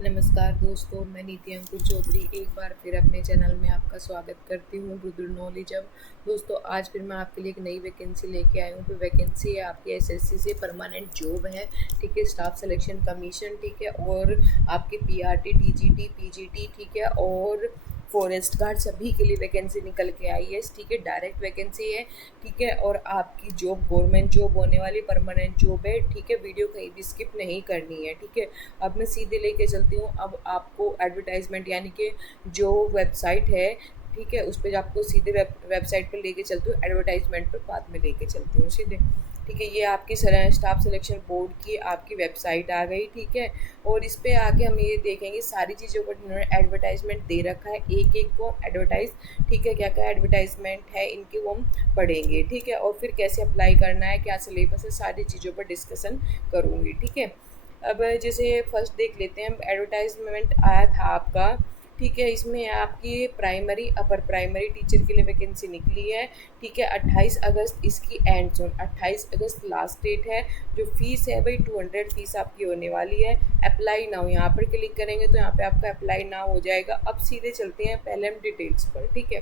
नमस्कार दोस्तों, मैं नीति अंकुर चौधरी एक बार फिर अपने चैनल में आपका स्वागत करती हूँ रुद्र नॉलेज अब। दोस्तों, आज फिर मैं आपके लिए एक नई वैकेंसी लेके आई हूँ। तो वैकेंसी है आपकी एसएससी से परमानेंट जॉब है, ठीक है, स्टाफ सिलेक्शन कमीशन, ठीक है, और आपके पीआरटी, टीजीटी, पीजीटी, ठीक है, और फॉरेस्ट गार्ड सभी के लिए वैकेंसी निकल के आई है, ठीक है। डायरेक्ट वैकेंसी है, ठीक है, और आपकी जॉब गवर्नमेंट जॉब होने वाली, परमानेंट जॉब है, ठीक है। वीडियो कहीं भी स्किप नहीं करनी है, ठीक है। अब मैं सीधे लेके चलती हूँ अब आपको एडवर्टाइजमेंट, यानी कि जो वेबसाइट है, ठीक है, उस पर आपको सीधे वेबसाइट पर लेके चलती हूँ, एडवर्टाइजमेंट पर बाद में लेके चलती हूँ सीधे, ठीक है। ये आपकी स्टाफ सिलेक्शन बोर्ड की आपकी वेबसाइट आ गई, ठीक है। और इस पर आके हम ये देखेंगे सारी चीज़ों पर इन्होंने एडवर्टाइजमेंट दे रखा है, एक एक को एडवर्टाइज, ठीक है, क्या क्या एडवर्टाइजमेंट है इनके वो हम पढ़ेंगे, ठीक है। और फिर कैसे अप्लाई करना है, क्या सिलेबस है, सारी चीज़ों पर डिस्कशन करूँगी, ठीक है। अब जैसे फर्स्ट देख लेते हैं, एडवर्टाइजमेंट आया था आपका, ठीक है। इसमें आपकी प्राइमरी अपर प्राइमरी टीचर के लिए वैकेंसी निकली है, ठीक है। 28 अगस्त इसकी एंड जोन, 28 अगस्त लास्ट डेट है। जो फीस है भाई 200 फीस आपकी होने वाली है। अप्लाई नाउ यहाँ पर क्लिक करेंगे तो यहाँ पे आपका अप्लाई नाउ हो जाएगा। अब सीधे चलते हैं पहले हम डिटेल्स पर, ठीक है।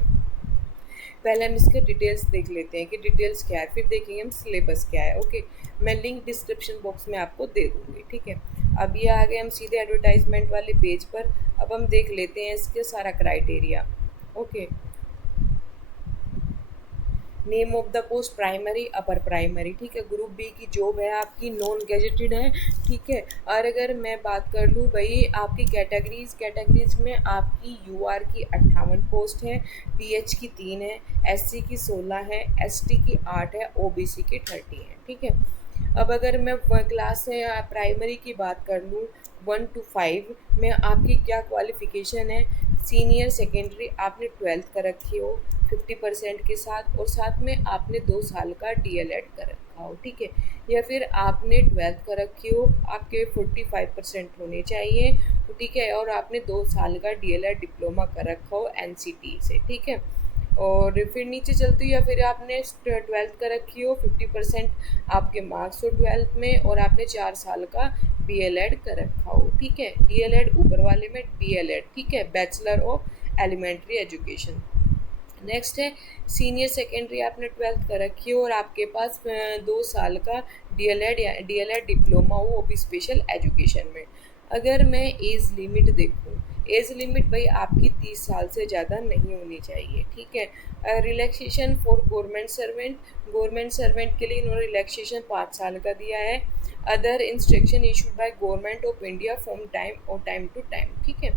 पहले हम इसके डिटेल्स देख लेते हैं कि डिटेल्स क्या है, फिर देखेंगे हम सिलेबस क्या है, ओके। मैं लिंक डिस्क्रिप्शन बॉक्स में आपको दे दूँगी, ठीक है। अब ये आ गए हम सीधे एडवर्टाइजमेंट वाले पेज पर। अब हम देख लेते हैं इसके सारा criteria, okay. Name of the post primary upper primary, ठीक है। ग्रुप बी की जॉब है आपकी, नॉन गेजेटेड है, ठीक है। और अगर मैं बात कर लूँ भाई आपकी कैटेगरीज में आपकी यूआर की 58 पोस्ट है, पीएच की 3 है, एससी की 16 है, एसटी की 8 है, ओबीसी की 30 है, ठीक है। अब अगर मैं क्लास से प्राइमरी की बात कर लूँ 1 to 5 में आपकी क्या क्वालिफ़िकेशन है, सीनियर सेकेंडरी आपने 12th कर रखी हो 50% के साथ, और साथ में आपने 2 साल का डीएलएड कर रखा हो, ठीक है। या फिर आपने 12th कर रखी हो, आपके 45% होने चाहिए, ठीक है, और आपने 2 साल का डीएलएड डिप्लोमा कर रखा हो एनसीटी से, ठीक है। और फिर नीचे चलती, या फिर आपने 12th कर रखी हो, 50% आपके मार्क्स हो 12th में, और आपने 4 साल का बीएलएड कर रखा हो, ठीक है। डीएलएड ऊपर वाले में डीएलएड, ठीक है, bachelor of elementary education. Next है सीनियर सेकेंडरी आपने 12th कर रखी हो और आपके पास 2 साल का डीएलएड डिप्लोमा हो, वो भी स्पेशल एजुकेशन में। अगर मैं एज लिमिट देखूँ, एज लिमिट भाई आपकी 30 साल से ज़्यादा नहीं होनी चाहिए, ठीक है। रिलैक्सेशन फॉर गवर्नमेंट सर्वेंट के लिए इन्होंने रिलैक्सेशन 5 साल का दिया है। Other instruction issued by government of India from time to time, ठीक है।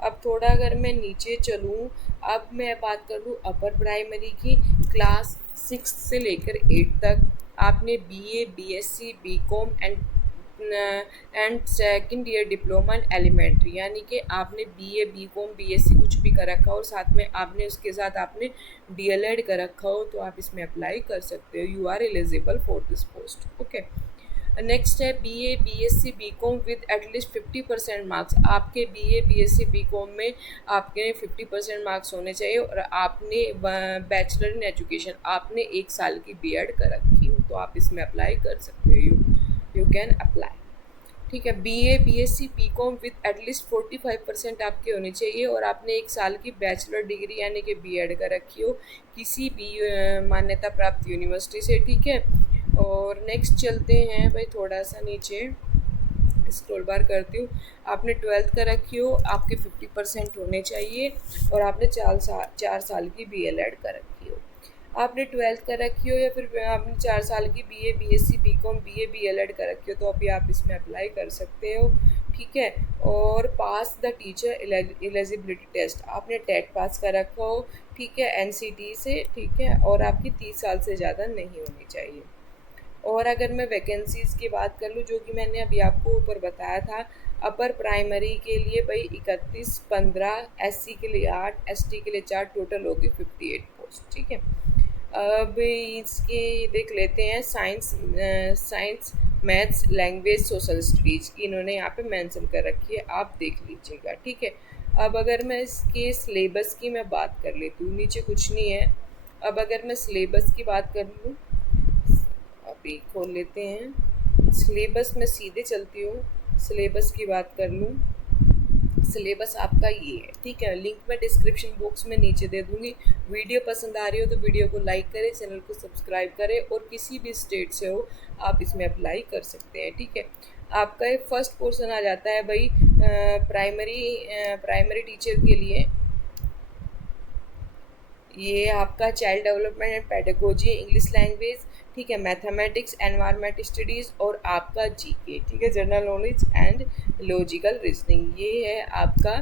अब थोड़ा अगर मैं नीचे चलूँ, अब मैं बात कर लूँ अपर प्राइमरी की, क्लास 6 से लेकर 8 तक आपने BA, BSc, BCom and second year diploma in elementary, यानी कि आपने बीए, बीकॉम, बीएससी कुछ भी कर रखा हो और साथ में आपने उसके साथ आपने डीएलएड कर रखा हो, तो आप इसमें अप्लाई कर सकते हो। You are eligible for this post, okay. Next है BA, BSc, BCom with at least 50% marks. आपके बीए, बीएससी, बीकॉम में आपके 50% मार्क्स होने चाहिए, और आपने बैचलर इन एजुकेशन आपने 1 साल की बीएड कर रखी हो, तो आप इसमें अप्लाई कर सकते हो। यू कैन अप्लाई, ठीक है। BA, BSc, BCom with at least 45% आपके होने चाहिए, और आपने 1 साल की बैचलर डिग्री यानी कि बीएड कर रखी हो किसी भी मान्यता प्राप्त यूनिवर्सिटी से, ठीक है। और नेक्स्ट चलते हैं भाई, थोड़ा सा नीचे स्क्रॉल बार करती हूँ। आपने 12th कर रखी हो, आपके 50% होने चाहिए, और आपने 4 साल की बीएलएड कर रखी हो। आपने 12th कर रखी हो या फिर आपने 4 साल की BA, BSc, BCom, BA, BElEd कर रखी हो, तो अभी आप इसमें अप्लाई कर सकते हो, ठीक है। और पास द टीचर एलिजिबिलिटी टेस्ट, आपने टेट पास कर रखा हो, ठीक है, एनसीटी से, ठीक है, और आपकी 30 साल से ज़्यादा नहीं होनी चाहिए। और अगर मैं वैकेंसीज़ की बात कर लूँ, जो कि मैंने अभी आपको ऊपर बताया था, अपर प्राइमरी के लिए भाई 31, 15, एससी के लिए 8, एसटी के लिए 4, टोटल होगी 58 पोस्ट, ठीक है। अब इसके देख लेते हैं science, maths, language, social studies की इन्होंने यहाँ पे मेंशन कर रखी है, आप देख लीजिएगा, ठीक है। अब अगर मैं इसके सिलेबस की मैं बात कर लेती हूँ, नीचे कुछ नहीं है। अब अगर मैं सिलेबस की बात कर लूँ, अभी खोल लेते हैं सिलेबस में, सीधे चलती हूँ, सिलेबस की बात कर लूँ सिलेबस आपका ये है, ठीक है। लिंक मैं डिस्क्रिप्शन बॉक्स में नीचे दे दूँगी। वीडियो पसंद आ रही हो तो वीडियो को लाइक करें, चैनल को सब्सक्राइब करें, और किसी भी स्टेट से हो आप इसमें अप्लाई कर सकते हैं, ठीक है। आपका एक फर्स्ट पोर्शन आ जाता है भाई प्राइमरी टीचर के लिए। ये आपका child development and pedagogy, English language, ठीक है, मैथमेटिक्स, एनवायरमेंट स्टडीज़, और आपका जीके, ठीक है, general knowledge and logical reasoning. ये है आपका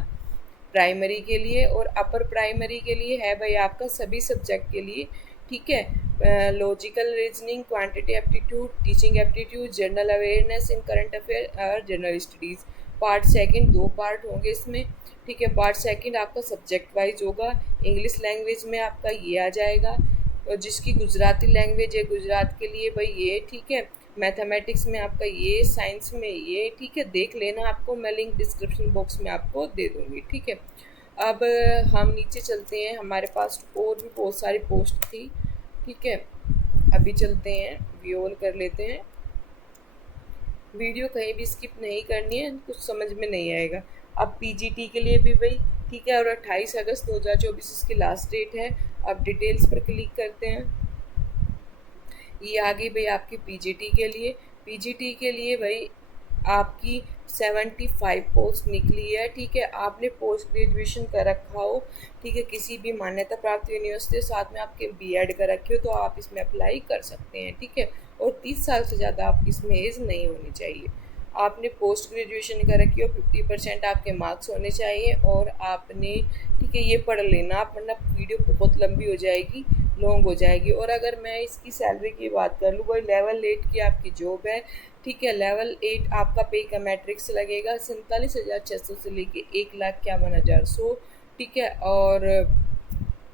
प्राइमरी के लिए। और अपर प्राइमरी के लिए है भाई आपका सभी सब्जेक्ट के लिए, ठीक है, logical reasoning, quantity aptitude, teaching aptitude, general awareness in current affair और general studies. Part second, 2 part होंगे इसमें, ठीक है। पार्ट सेकंड आपका सब्जेक्ट वाइज होगा। इंग्लिश लैंग्वेज में आपका ये आ जाएगा, और जिसकी गुजराती लैंग्वेज है गुजरात के लिए भाई ये, ठीक है। मैथमेटिक्स में आपका ये, साइंस में ये, ठीक है, देख लेना, आपको मैं लिंक डिस्क्रिप्शन बॉक्स में आपको दे दूँगी, ठीक है। अब हम नीचे चलते हैं, हमारे पास और भी बहुत सारी पोस्ट थी, ठीक है। अभी चलते हैं, व्यू ऑल कर लेते हैं। वीडियो कहीं भी स्किप नहीं करनी है, कुछ समझ में नहीं आएगा। अब पीजीटी के लिए भी भाई, ठीक है, और 28 अगस्त 2024 इसकी लास्ट डेट है। अब डिटेल्स पर क्लिक करते हैं। ये आ गई भाई आपकी पीजीटी के लिए। पीजीटी के लिए भाई आपकी 75 पोस्ट निकली है, ठीक है। आपने पोस्ट ग्रेजुएशन कर रखा हो, ठीक है, किसी भी मान्यता प्राप्त यूनिवर्सिटी, साथ में आपके बीएड कर रखे हो, तो आप इसमें अप्लाई कर सकते हैं, ठीक है। और 30 साल से ज़्यादा आपकी इसमें एज नहीं होनी चाहिए। आपने पोस्ट ग्रेजुएशन कर रखी हो, 50% आपके मार्क्स होने चाहिए, और आपने, ठीक है, ये पढ़ लेना आप, वरना वीडियो बहुत लंबी हो जाएगी, लॉन्ग हो जाएगी। और अगर मैं इसकी सैलरी की बात कर लूँ भाई, लेवल 8 की आपकी जॉब है, ठीक है। लेवल 8 आपका पे का मैट्रिक्स लगेगा 47,600 से लेके 1,51,100, ठीक है। और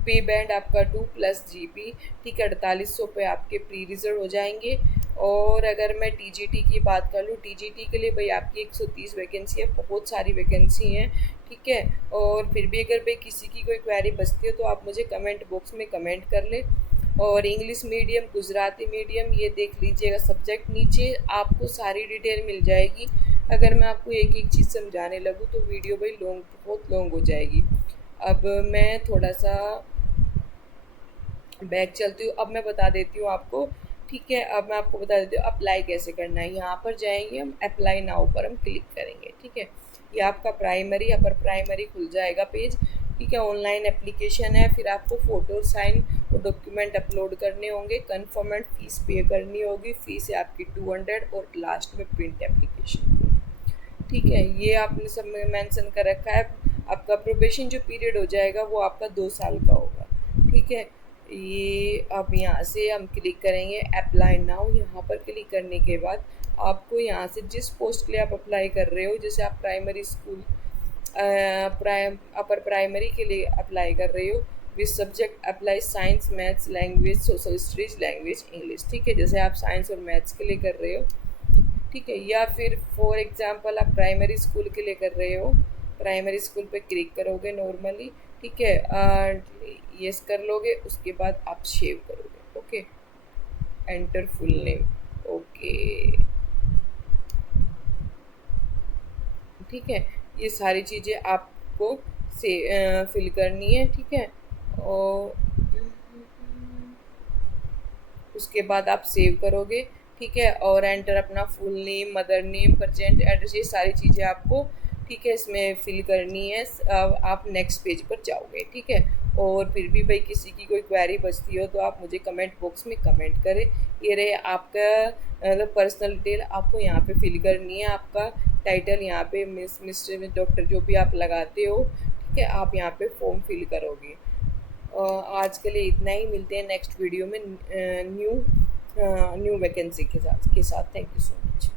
पे बैंड आपका 2 प्लस जीपी, ठीक है, 4800 पे आपके प्री रिजर्व हो जाएंगे। और अगर मैं टीजीटी की बात कर लूँ, टीजीटी के लिए भाई आपकी 130 वैकेंसी है, बहुत सारी वैकेंसी हैं, ठीक है। और फिर भी अगर भाई किसी की कोई क्वेरी बचती हो तो आप मुझे कमेंट बॉक्स में कमेंट कर ले। और इंग्लिश मीडियम, गुजराती मीडियम, ये देख लीजिएगा सब्जेक्ट, नीचे आपको सारी डिटेल मिल जाएगी। अगर मैं आपको एक एक चीज़ समझाने लगूँ तो वीडियो भाई बहुत लॉन्ग हो जाएगी। अब मैं थोड़ा सा बैक चलती हूँ, अब मैं बता देती हूँ आपको, ठीक है। अब मैं आपको बता देती हूँ अप्लाई कैसे करना है। यहाँ पर जाएंगे हम, अप्लाई नाउ पर हम क्लिक करेंगे, ठीक है। ये आपका प्राइमरी अपर प्राइमरी खुल जाएगा पेज, ठीक है। ऑनलाइन एप्लीकेशन है, फिर आपको फ़ोटो, साइन और डॉक्यूमेंट अपलोड करने होंगे। कन्फर्म एंड फीस पे करनी होगी, फीस है आपकी 200, और लास्ट में प्रिंट एप्लीकेशन, ठीक है। ये आपने सब में मेंशन कर रखा है। आपका प्रोबेशन जो पीरियड हो जाएगा वो आपका 2 साल का होगा, ठीक है। ये अब यहाँ से हम क्लिक करेंगे अप्लाई नाउ। यहाँ पर क्लिक करने के बाद आपको यहाँ से जिस पोस्ट के लिए आप अप्लाई कर रहे हो, जैसे आप प्राइमरी स्कूल अपर प्राइमरी के लिए अप्लाई कर रहे हो, with subject apply science, maths, language, social studies, language, English, ठीक है। जैसे आप साइंस और मैथ्स के लिए कर रहे हो, ठीक है। या फिर फॉर एग्जांपल आप प्राइमरी स्कूल के लिए कर रहे हो, प्राइमरी स्कूल पे क्लिक करोगे नॉर्मली, ठीक है, यस कर लोगे, उसके बाद आप सेव करोगे, okay. Enter full name, okay, ठीक है। ये सारी चीज़ें आपको से फिल करनी है, ठीक है। और उसके बाद आप सेव करोगे, ठीक है। और एंटर अपना full name, mother name, present address, ये सारी चीज़ें आपको, ठीक है, इसमें फिल करनी है। अब आप नेक्स्ट पेज पर जाओगे, ठीक है। और फिर भी भाई किसी की कोई क्वेरी बचती हो तो आप मुझे कमेंट बॉक्स में कमेंट करें। ये रहे आपका मतलब पर्सनल डिटेल आपको यहाँ पे फिल करनी है। आपका टाइटल यहाँ पे मिस, मिस्टर, डॉक्टर, जो भी आप लगाते हो, ठीक है, आप यहाँ पे फॉर्म फिल करोगे। आज के लिए इतना ही, मिलते हैं नेक्स्ट वीडियो में न्यू वैकेंसी के साथ। Thank you so much.